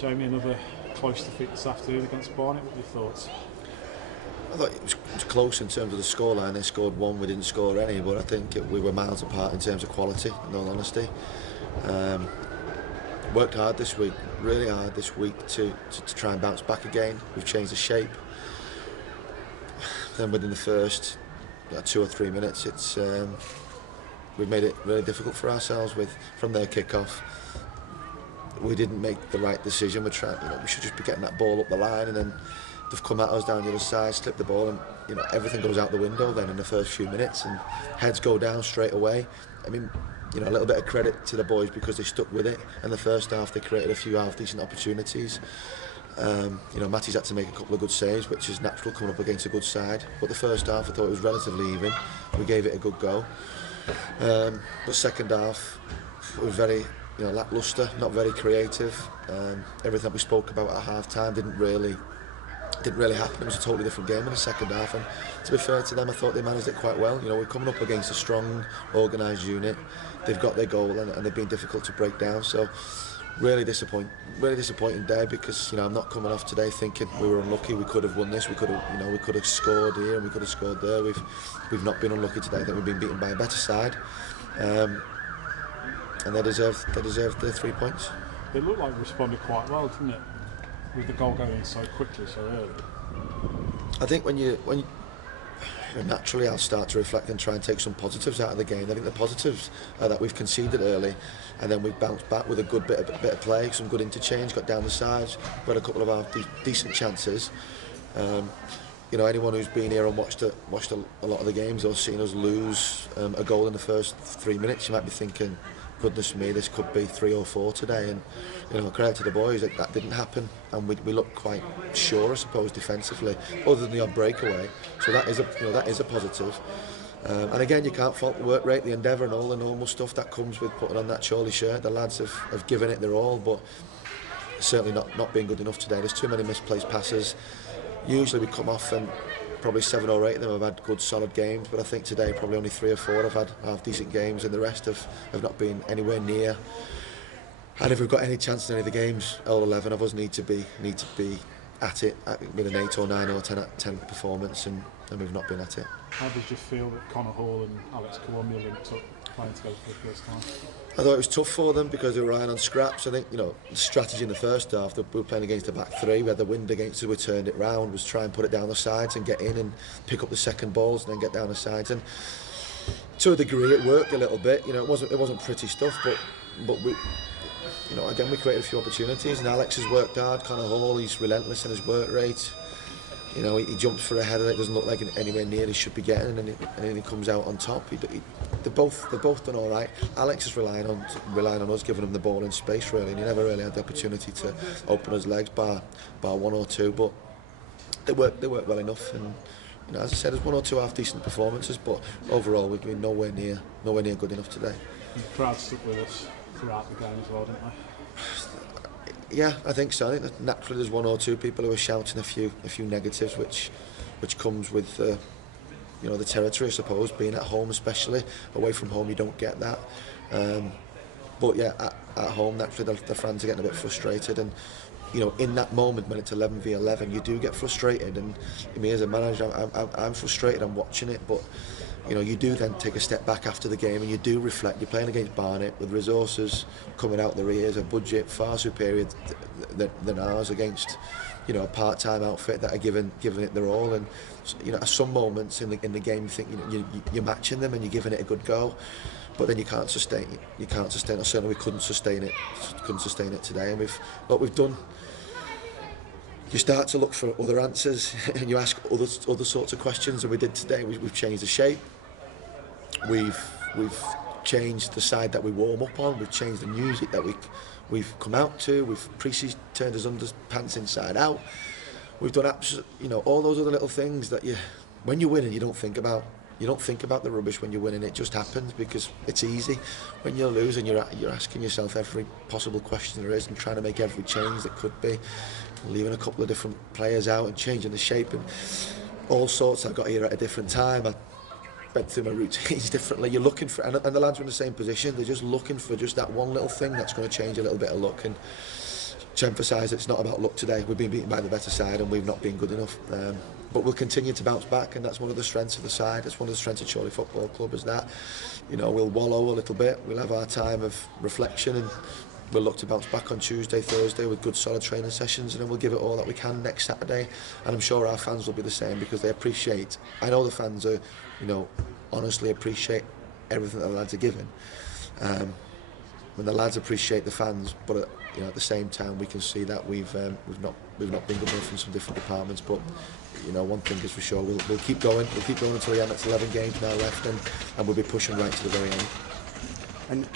Jamie, another close defeat this afternoon against Barnet. What are your thoughts? I thought it was close in terms of the scoreline. They scored one, we didn't score any, but I think we were miles apart in terms of quality, in all honesty. Worked hard this week, really hard this week to try and bounce back again. We've changed the shape. Then within the first 2 or 3 minutes, we've made it really difficult for ourselves from their kick-off. We didn't make the right decision. We should just be getting that ball up the line, and then they've come at us down the other side, slipped the ball, and everything goes out the window then in the first few minutes, and heads go down straight away. I mean, a little bit of credit to the boys because they stuck with it. In the first half, they created a few half-decent opportunities. Matty's had to make a couple of good saves, which is natural coming up against a good side. But the first half, I thought it was relatively even. We gave it a good go. But second half, it was very lacklustre, not very creative. Everything that we spoke about at half-time didn't really happen. It was a totally different game in the second half, and to be fair to them, I thought they managed it quite well. We're coming up against a strong, organised unit. They've got their goal, and they've been difficult to break down. So really disappointing day, because I'm not coming off today thinking we were unlucky. We could have won this. We could have scored here and we could have scored there. We've not been unlucky today. I think we've been beaten by a better side, and they deserve the 3 points. It looked like we responded quite well, didn't it? With the goal going in so quickly, so early. I think when you naturally, I'll start to reflect and try and take some positives out of the game. I think the positives are that we've conceded early, and then we've bounced back with a good bit of play, some good interchange, got down the sides, got a couple of decent chances. Anyone who's been here and watched a lot of the games or seen us lose a goal in the first 3 minutes, you might be thinking, goodness me, this could be 3 or 4 today. And credit to the boys that didn't happen, and we looked quite sure, I suppose, defensively, other than the odd breakaway. So that is a positive. And again, you can't fault the work rate, the endeavour, and all the normal stuff that comes with putting on that Chorley shirt. The lads have given it their all, but certainly not being good enough today. There's too many misplaced passes. Usually we come off and probably 7 or 8 of them have had good solid games, but I think today probably only 3 or 4 have had half decent games, and the rest have not been anywhere near. And if we've got any chance in any of the games, all 11 of us need to be at it with an 8 or 9 or 10 out of 10 performance, and we've not been at it. How did you feel that Connor Hall and Alex Kawamia linked up playing together for the first time? I thought it was tough for them because they were relying on scraps. I think the strategy in the first half, we were playing against the back three, we had the wind against us, we turned it round, was try and put it down the sides and get in and pick up the second balls and then get down the sides. And to a degree, it worked a little bit. It wasn't pretty stuff, but we. Again, we created a few opportunities, and Alex has worked hard. Connor Hall, he's relentless in his work rate. He jumps for a header that doesn't look like anywhere near he should be getting, and then he comes out on top. They're both done all right. Alex is relying on us, giving him the ball in space really, and he never really had the opportunity to open his legs, bar 1 or 2. But they work well enough, and as I said, there's 1 or 2 half decent performances, but overall we've been nowhere near good enough today. The crowd stuck with us throughout the game as well, didn't they? Yeah, I think so. I think that naturally there's 1 or 2 people who are shouting a few negatives, which comes with the territory, I suppose. Being at home, especially away from home, you don't get that. But yeah, at home, naturally the fans are getting a bit frustrated, and in that moment when it's 11 v 11, you do get frustrated. And me as a manager, I'm frustrated. I'm watching it, but you do then take a step back after the game and you do reflect. You're playing against Barnet with resources coming out their ears, a budget far superior than ours, against a part-time outfit that are giving it their all. And at some moments in the game, you think you're matching them and you're giving it a good go, but then you can't sustain it. Or certainly we couldn't sustain it today. And we've done. You start to look for other answers and you ask other sorts of questions, and we did today. We've changed the shape. We've changed the side that we warm up on. We've changed the music that we've come out to. We've pre-season turned his underpants inside out. We've done all those other little things that when you're winning, you don't think about. You don't think about the rubbish when you're winning. It just happens because it's easy. When you're losing, you're asking yourself every possible question there is and trying to make every change that could be, leaving a couple of different players out and changing the shape and all sorts. I got here at a different time. I went through my routines differently. You're looking for, and the lads are in the same position. They're just looking for just that one little thing that's going to change a little bit of luck. And to emphasise it's not about luck today. We've been beaten by the better side and we've not been good enough. But we'll continue to bounce back, and that's one of the strengths of the side. That's one of the strengths of Chorley Football Club, is that, you know, we'll wallow a little bit, we'll have our time of reflection, and we'll look to bounce back on Tuesday, Thursday with good solid training sessions, and then we'll give it all that we can next Saturday. And I'm sure our fans will be the same, because they appreciate, I know the fans are, you know, honestly appreciate everything that the lads are giving. When the lads appreciate the fans, but you know, at the same time we can see that we've not been good enough in some different departments. But you know, one thing is for sure, we'll keep going. We'll keep going until the end. That's 11 games now left, and we'll be pushing right to the very end. And